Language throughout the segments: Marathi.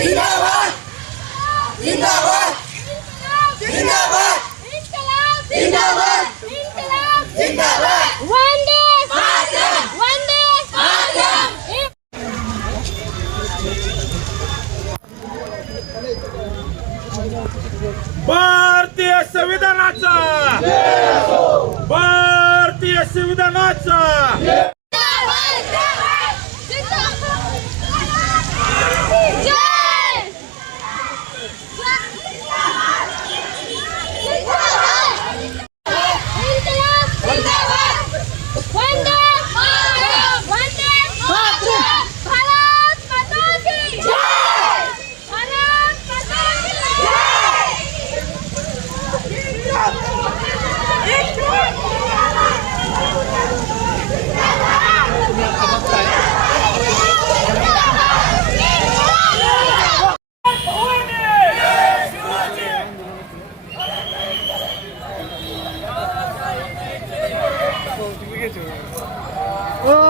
जिंदाबाद जिंदाबाद जिंदाबाद जिंदाबाद जिंदाबाद वंदे मातरम वंदे मातरम। भारतीय संविधानाचा भारतीय संविधानाचा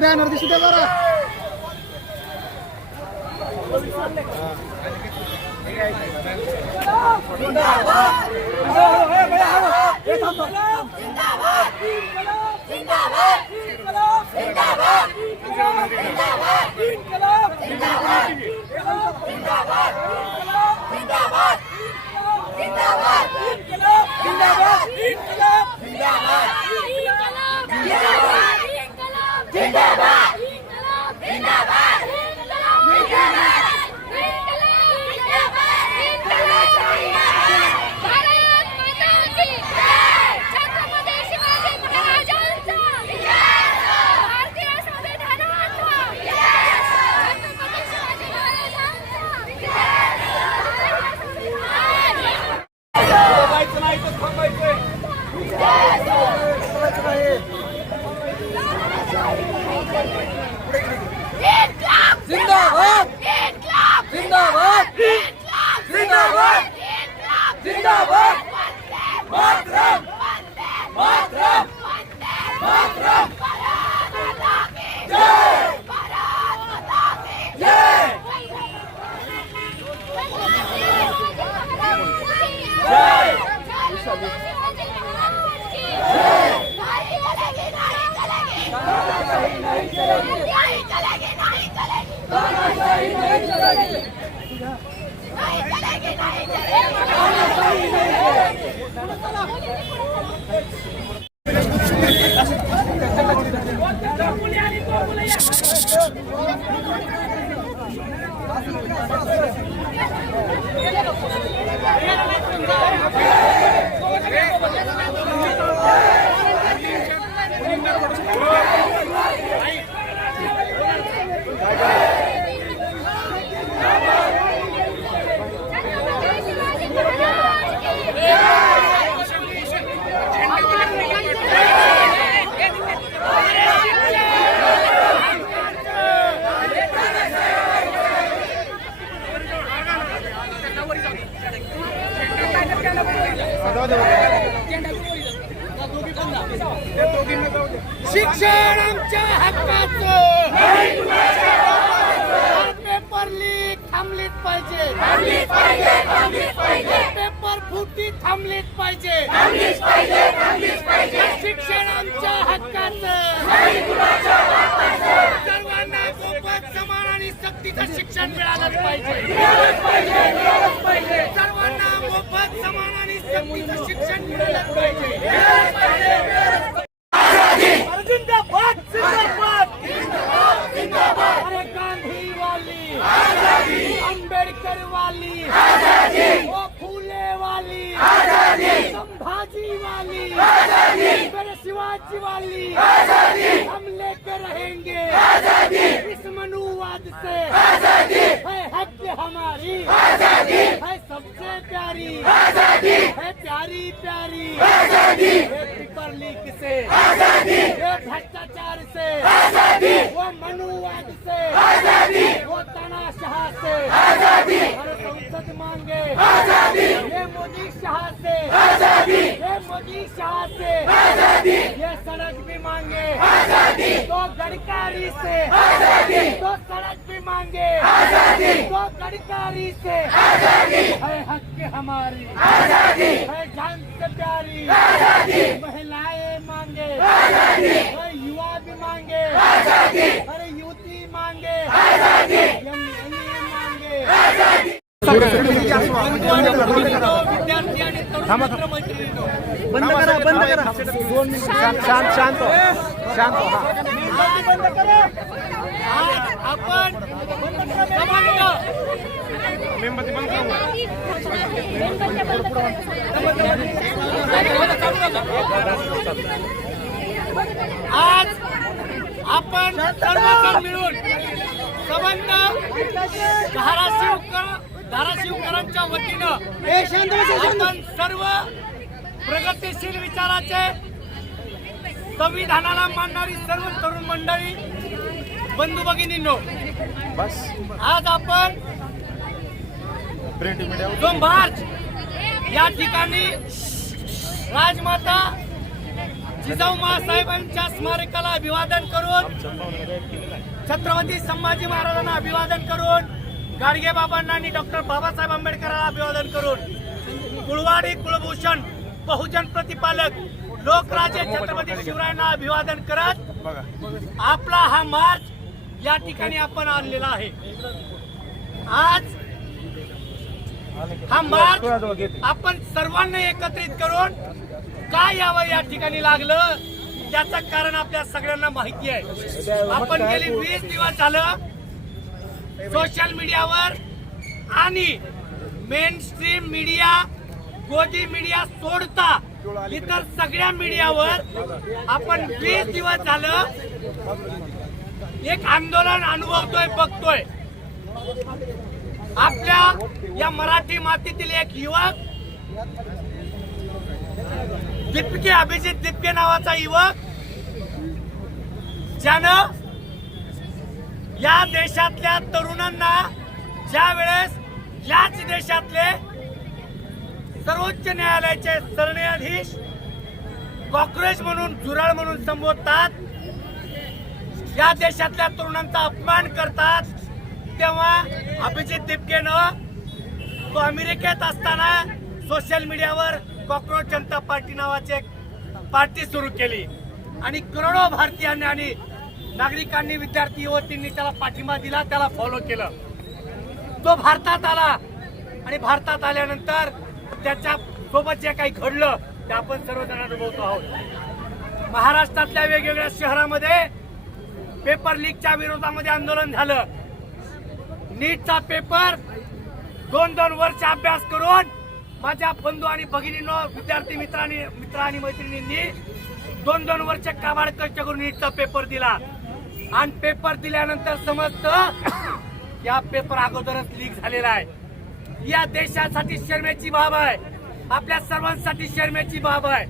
बॅनर दिसू द्या जरा. जिंदाबाद जिंदाबाद जिंदाबाद जिंदाबाद मातरम मातरम मातरम जय जय शिक्षण आमच्या हक्काचं पेपर लीक थांबलीच पाहिजे पेपर फुटी थांबलीच पाहिजे शिक्षण आमच्या हक्काचं सर्वांना मोफत समान आणि सक्तीचं शिक्षण मिळालंच पाहिजे सर्वांना मोफत समान आणि सक्तीचं शिक्षण मिळालंच पाहिजे जिंदाबाद जिंदाबाद जिंदाबाद अरे गांधी वाली आजादी अंबेडकर वाली आजादी वो फूले वाली आजादी संभाजी वाली आजादी मेरे शिवाजी वाली आजादी हम लेकर रहेंगे आजादी इस मनुवाद से आजादी है हक हमारी आजादी है सबसे प्यारी आजादी है प्यारी प्यारी आजादी पेपर लीक से आजादी भ्रष्टाचार से आजादी वो मनुवाद से आजादी वो तानाशाह से आजादी संसद मांगे आजादी ये मोदी शाह से आजादी ये मोदी शाह से आजादी ये सड़क भी मांगे आजादी तो गडकरी से आजादी तो सड़क भी मांगे आजादी तो गडकरी से है हक हमारी है जान से प्यारी महिलाएं मांगे है युवा भी मांगे अरे युवती मांगे मांगे विद्यार्थी आणि तरुण मित्रमैत्रिणींनो, बंद करा शांत हो. आज आपण आज आपण सर्वजण मिळून संबंध धाराशिवकरांच्या वतीनं आपण सर्व प्रगतीशील विचाराचे संविधानाला मानणारी सर्व तरुण मंडळी बंधू भगिनींनो, आज आपण जो मार्च या ठिकाणी राजमाता जिजाऊ साहेबांच्या स्मारकाला अभिवादन करून, छत्रपती संभाजी महाराजांना अभिवादन करून, गाडगे बाबांना आणि डॉक्टर बाबासाहेब आंबेडकरांना अभिवादन करून, कुळवाडी कुलभूषण बहुजन प्रतिपालक लोकराजे छत्रपती शिवरायांना अभिवादन करत आपला हा मार्च या ठिकाणी आपण आणलेला आहे. आज हा मार्च आपण सर्वांना एकत्रित करून काय यावं या ठिकाणी लागलं त्याचं कारण आपल्या सगळ्यांना माहिती आहे. आपण गेली 20 दिवस झालं सोशल मीडियावर आणि मेन स्ट्रीम मीडिया, गोदी मीडिया सोडता इतर सगळ्या मीडियावर आपण 20 दिवस झालं एक आंदोलन अनुभवतोय, बघतोय. आपल्या या मराठी मातीतील एक युवक दिपके, अभिजित दिपके नावाचा युवक, ज्यानं या देशातल्या तरुणांना ज्या वेळेस याच देशातले सर्वोच्च न्यायालयाचे सरन्यायाधीश कॉक्रोच म्हणून, झुरळ म्हणून संबोधतात, या देशातल्या तरुणांचा अपमान करतात, तेव्हा अभिजित दिपकेनं तो अमेरिकेत असताना सोशल मीडियावर कॉक्रोच जनता पार्टी नावाची एक पार्टी सुरू केली आणि करोडो भारतीयांनी आणि नागरिकांनी, विद्यार्थी युवतींनी त्याला पाठिंबा दिला, त्याला फॉलो केलं. तो भारतात आला आणि भारतात आल्यानंतर त्याच्या सोबत जे काही घडलं ते आपण सर्वजण अनुभवतो आहोत. महाराष्ट्रातल्या वेगवेगळ्या शहरामध्ये पेपर लीकच्या विरोधामध्ये आंदोलन झालं. नीटचा पेपर 2-2 वर्ष अभ्यास करून माझ्या बंधू आणि भगिनींनो, विद्यार्थी मित्र आणि मैत्रिणींनी 2-2 वर्ष काबाड कष्ट करून नीटचा पेपर दिला आणि पेपर दिल्यानंतर समजतं या पेपर अगोदरच लीक झालेला आहे. या देशासाठी शर्मेची बाब आहे, आपल्या सर्वांसाठी शर्मेची बाब आहे.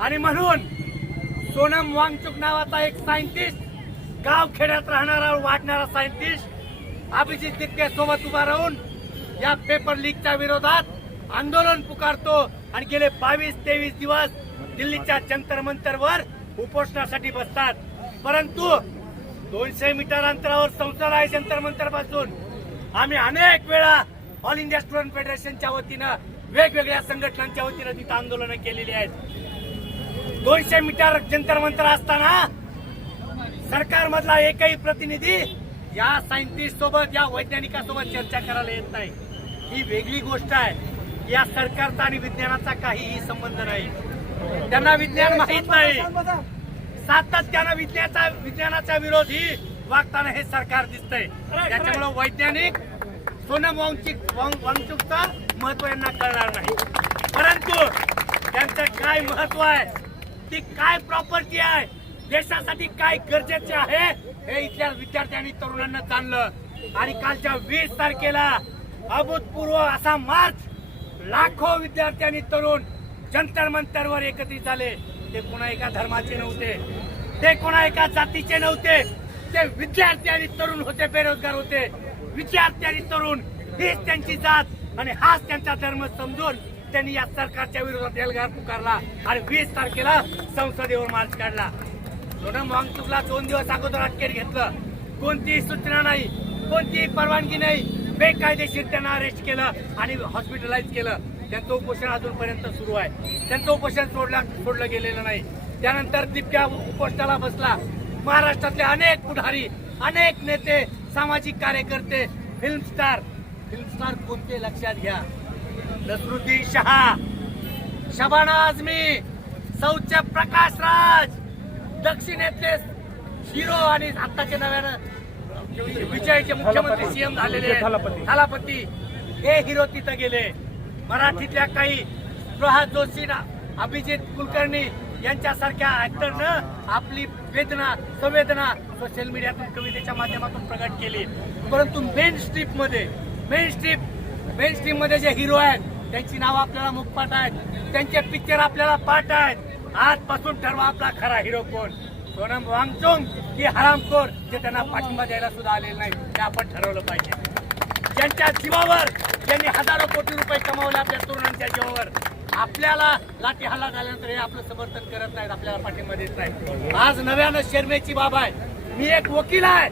आणि म्हणून सोनम वांगचुक नावाचा एक सायंटिस्ट, गाव खेड्यात राहणारा वाढणारा सायंटिस्ट अभिजित दिपके सोबत उभा राहून या पेपर लीकच्या विरोधात आंदोलन पुकारतो आणि गेले 22-23 दिवस दिल्लीच्या जंतर मंतरवर उपोषणासाठी बसतात. परंतु 200 मीटर अंतरावर संसद आहे जंतर मंतर पासून. आम्ही अनेक वेळा ऑल इंडिया स्टुडंट फेडरेशनच्या वतीनं, वेगवेगळ्या संघटनांच्या वतीनं तिथं आंदोलनं केलेली आहेत. 200 मीटर जंतर मंतर असताना सरकारमधला एकही प्रतिनिधी या सायंटिस्ट सोबत, या वैज्ञानिकासोबत चर्चा करायला येत नाही. ही वेगळी गोष्ट आहे. या सरकारचा आणि विज्ञानाचा काहीही संबंध नाही. त्यांना विज्ञान माहित नाही. सातत्यानं विज्ञानाच्या विरोधी वागताना हे सरकार दिसतंय. त्याच्यामुळे वैज्ञानिक सोनम वांगचुकचं महत्व यांना कळणार नाही. परंतु त्यांचं काय महत्व आहे, ती काय प्रॉपर्टी आहे, देशासाठी काय गरजेचे आहे हे इथल्या विद्यार्थ्यांनी तरुणांना जाणलं. आणि कालच्या 20 तारखेला अभूतपूर्व असा मार्च, लाखो विद्यार्थ्यांनी तरुण जंतर मंतरवर एकत्रित झाले. ते कोणा एका धर्माचे नव्हते, ते कोणा एका जातीचे नव्हते, ते विद्यार्थी आणि तरुण होते, बेरोजगार होते. विद्यार्थी आणि तरुण हीच त्यांची जात आणि हाच त्यांचा धर्म समजून त्यांनी या सरकारच्या विरोधात एल्गार पुकारला आणि 20 तारखेला संसदेवर मार्च काढला. सोनम वांगचुकला 2 दिवस अगोदर अटकेत घेतलं. कोणतीही सूचना नाही, कोणतीही परवानगी नाही, बेकायदेशीर त्यांना अरेस्ट केलं आणि हॉस्पिटलाइज केलं. त्यांचं उपोषण अजूनपर्यंत सुरू आहे. त्यांचं उपोषण सोडलं गेलेलं नाही. त्यानंतर दिप्त्या उपोषणाला बसला. महाराष्ट्रातले अनेक पुढारी, अनेक नेते, सामाजिक कार्यकर्ते, फिल्म स्टार कोणते लक्षात घ्या. नसरुद्दीन शहा, शबाना आझमी, सौच्या प्रकाश राज, दक्षिणेतले हिरो आणि आताचे नव्यानं विजयचे मुख्यमंत्री सीएम झालेले थालापती, हे हिरो तिथं गेले. मराठीतल्या काही प्रहाद जोशी, अभिजित कुलकर्णी यांच्यासारख्या ऍक्टरनं आपली संवेदना सोशल मीडियातून, कवितेच्या माध्यमातून प्रकट केली. परंतु मेन स्ट्रीम मध्ये जे हिरो आहेत त्यांची नावं आपल्याला मुखपाठ आहेत, त्यांचे पिक्चर आपल्याला पाठ आहेत. आजपासून ठरवा आपला खरा हिरो कोण, सोनम वांगचुक की हरामखोर जे त्यांना पाठिंबा द्यायला सुद्धा आलेलं नाही, ते आपण ठरवलं पाहिजे. ज्यांच्या जीवावर, ज्यांनी हजारो कोटी रुपये कमावले आपल्या तरुणांच्या जीवावर, आपल्याला लाठी हल्ला झाल्यानंतर हे आपलं समर्थन करत नाहीत, आपल्याला पाठिंबा देत नाही. आज नव्यानं शर्मेची बाब आहे. मी एक वकील आहे,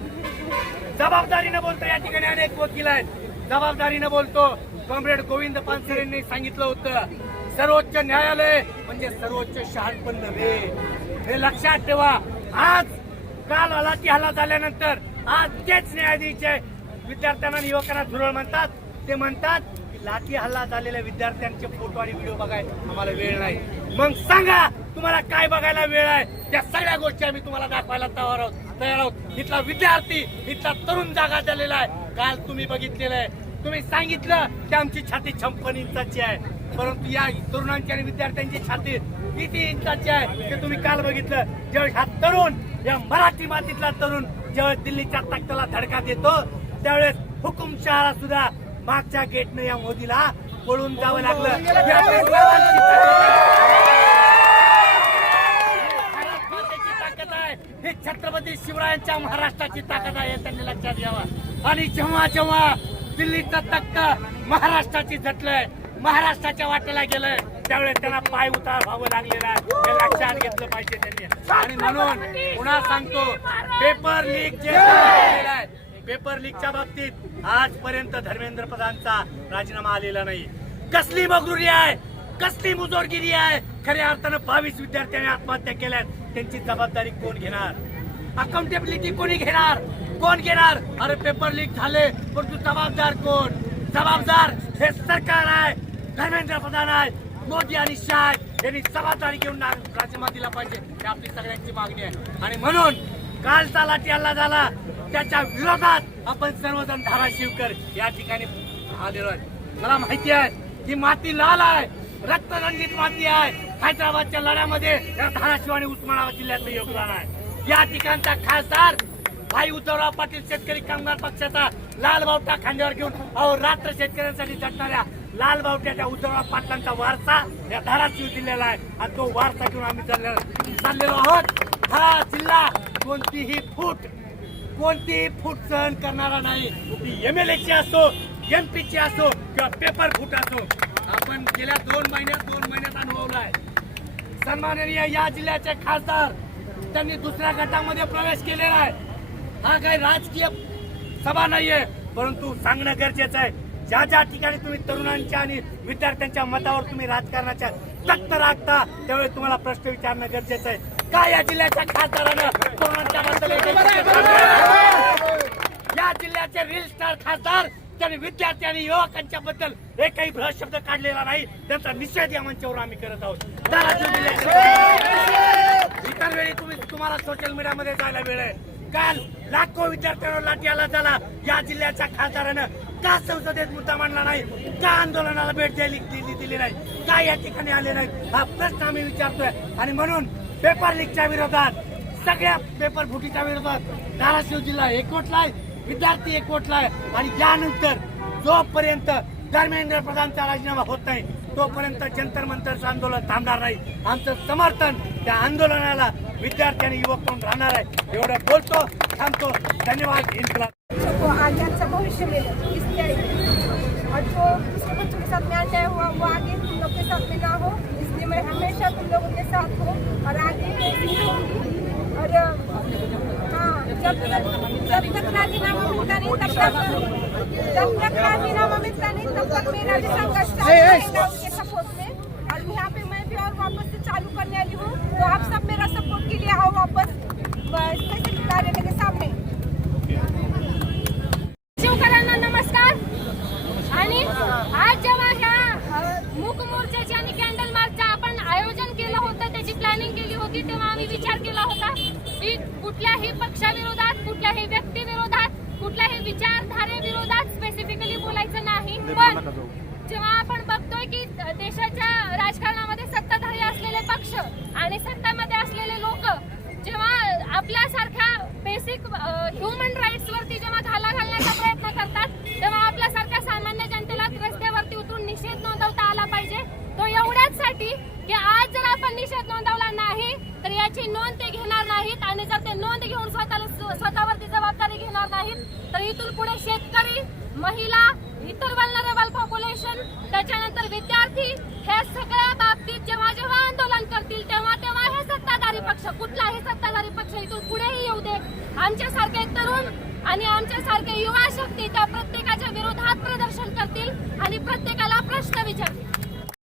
जबाबदारीनं बोलतो. या ठिकाणी अनेक वकील आहेत, जबाबदारीनं बोलतो. कॉम्रेड गोविंद पानसरेंनी सांगितलं होतं, सर्वोच्च न्यायालय म्हणजे सर्वोच्च शहाणपण नव्हे. हे लक्षात ठेवा. काल लाठी हल्ला झाल्यानंतर आज तेच न्यायाधीश विद्यार्थ्यांना आणि युवकांना धुरळ म्हणतात. ते म्हणतात की लाठी हल्ला झालेल्या विद्यार्थ्यांचे फोटो आणि व्हिडिओ बघायला आम्हाला वेळ नाही. मग सांगा तुम्हाला काय बघायला वेळ आहे? त्या सगळ्या गोष्टी आम्ही तुम्हाला दाखवायला तयार आहोत. इथला विद्यार्थी, इथला तरुण जागा झालेला आहे. काल तुम्ही बघितलेलं आहे, तुम्ही सांगितलं की आमची छाती 56 इंचाची आहे, परंतु या तरुणांची आणि विद्यार्थ्यांची छाती किती इंचाची आहे ते तुम्ही काल बघितलं. ज्यावेळेस हा तरुण, या मराठी मातीतला तरुण ज्यावेळेस दिल्लीच्या तख्ताला धडका देतो, त्यावेळेस हुकुमशहाला सुद्धा मागच्या गेटनं या मोदीला पळून जावं लागलं. ताकद आहे, ही छत्रपती शिवरायांच्या महाराष्ट्राची ताकद आहे, त्यांनी लक्षात घ्यावा. आणि जेव्हा दिल्लीचं तख्त महाराष्ट्राची झटलंय, महाराष्ट्राच्या वाटेला गेलंय, त्यावेळेस त्यांना पाय उतार व्हावं लागलेलं आहे, हे लक्षात घेतलं पाहिजे त्यांनी. आणि म्हणून पुन्हा सांगतो, पेपर लीक जे झालेलं आहे, पेपर लीकच्या बाबतीत आजपर्यंत धर्मेंद्र प्रधानचा राजीनामा आलेला नाही. कसली मगरुरी आहे, कसली मुजोरगिरी आहे. खऱ्या अर्थानं 22 विद्यार्थ्यांनी आत्महत्या केल्यात. त्यांची जबाबदारी कोण घेणार? अकाउंटेबिलिटी कोणी घेणार? कोण घेणार? अरे पेपर लीक झाले, परंतु जबाबदार कोण? जबाबदार हे सरकार आहे, धर्मेंद्र प्रधान आहे, मोदी आणि शाह यांनी जबाबदारी घेऊन राजीनामा दिला पाहिजे, ही आपली सगळ्यांची मागणी आहे. आणि म्हणून कालचा लाठी हल्ला झाला, त्याच्या विरोधात आपण सर्वजण धाराशिवकर या ठिकाणी आलेलो आहे. मला माहिती आहे की माती लाल आहे, रक्तरंजित माती आहे. हैदराबादच्या लढ्यामध्ये या धाराशिव आणि उस्मानाबाद जिल्ह्याचं योगदान आहे. या ठिकाणचा खासदार भाई उद्धवराव पाटील शेतकरी कामगार पक्षाचा लाल बावटा खांद्यावर घेऊन रात्र शेतकऱ्यांसाठी झटणाऱ्या लाल बावट्याच्या उद्धवराव पाटलांचा वारसा या धाराशिव जिल्ह्याला आहे. आणि तो वारसा घेऊन आम्ही चाललेलो आहोत. हा जिल्हा कोणतीही फूट सहन करणारा नाही. ती MLA असो, MP ची असो किंवा पेपर फूट असो. आपण गेल्या 2 महिन्यात अनुभवलाय. सन्माननीय या जिल्ह्याचे खासदार त्यांनी दुसऱ्या गटामध्ये प्रवेश केलेला आहे. हा काही राजकीय सभा नाहीये, परंतु सांगणं गरजेचं आहे. ज्या ठिकाणी तुम्ही तरुणांच्या आणि विद्यार्थ्यांच्या मतावर तुम्ही राजकारणाच्या तख्त राखता, त्यावेळेस तुम्हाला प्रश्न विचारणं गरजेचं आहे. काय या जिल्ह्याच्या खासदारानं तरुणांच्या बद्दल या जिल्ह्याचे रील स्टार खासदार त्यांनी विद्यार्थी आणि युवकांच्या बद्दल एकही भ्रष्ट शब्द काढलेला नाही. त्यांचा निषेध या मंचावर आम्ही करत आहोत. इतर वेळी तुम्हाला सोशल मीडियामध्ये जायला वेळ आहे. काल लाखो विद्यार्थ्यांवर लाठी हल्ला झाला. या जिल्ह्याच्या खासदारानं का संसदेत मुद्दा मांडला नाही? का आंदोलनाला भेट दिली नाही? का या ठिकाणी आले नाही? हा प्रश्न आम्ही विचारतोय. आणि म्हणून पेपर लीकच्या विरोधात, सगळ्या पेपर फुटीच्या विरोधात धाराशिव जिल्हा एकवटलाय, विद्यार्थी एकवटलाय. आणि यानंतर जोपर्यंत धर्मेंद्र प्रधानचा राजीनामा होत नाही, तोपर्यंत जंतर मंतरचं आंदोलन थांबणार नाही. आमचं समर्थन त्या आंदोलनाला विद्यार्थी आणि युवक म्हणून राहणार आहे. एवढं बोलतो, थांबतो. धन्यवाद. आगे अच्छा भविष्य मिले इसलिए, और जो दूसरे बच्चों के साथ में अन्याय हुआ वो आगे तुम लोग के साथ में ना हो, इसलिए मैं हमेशा तुम लोगों के साथ हूँ और आगे भी रहूंगी. और हाँ, जब जब तक राजीनामा मिलता नहीं तब तक मेरा भी संघर्ष चालू रहेगा उनके सपोर्ट में। और यहाँ पे मैं भी और वापस से चालू करने वाली हूँ, तो आप सब मेरा सपोर्ट के लिए आओ वापस स्पेशल कार्यालय के सामने। शिवकरांना नमस्कार। आणि आज जेव्हा ह्या मूक मोर्चाची आणि कॅन्डल मार्चचं आपण आयोजन केलं होतं, त्याची प्लॅनिंग केली होती, तेव्हा आम्ही विचार केला होता की कुठल्याही पक्षाविरोधात, कुठल्याही व्यक्तीविरोधात, कुठल्याही विचारधारेविरोधात स्पेसिफिकली बोलायचं नाही। पण जेव्हा आपण बघतोय की देशाच्या राजकारणामध्ये सत्ताधारी असलेले पक्ष आणि सत्तामध्ये असलेले लोक जेव्हा आपल्यासारख्या बेसिक ह्युमन राईट्स वरती जेव्हा घाला घालण्याचा प्रयत्न करतात, तेव्हा आपल्यासारख्या सामान्य जनतेला रस्त्यावरती उतरून निषेध नोंदवता आला पाहिजे। तो एवढ्याचसाठी की आज जर आपण निषेध नोंदवला नाही तर याची नोंद ते घेणार नाहीत, आणि जर ते नोंद घेऊन स्वतःवरती जबाबदारी घेणार नाहीत तर इथून पुढे शेतकरी, महिला, इतर वल्नरेबल पॉप्युलेशन, त्याच्यानंतर विद्यार्थी, ह्या सगळ्या बाबतीत जेव्हा जेव्हा आंदोलन करतील तेव्हा तेव्हा हे सत्ताधारी पक्ष, कुठलाही सत्ताधारी पक्ष इथून पुढेही येऊ दे, आमच्यासारखे तरुण आणि आमच्यासारखे युवा शक्ती त्या प्रत्येकाच्या विरोधात प्रदर्शन करतील आणि प्रत्येक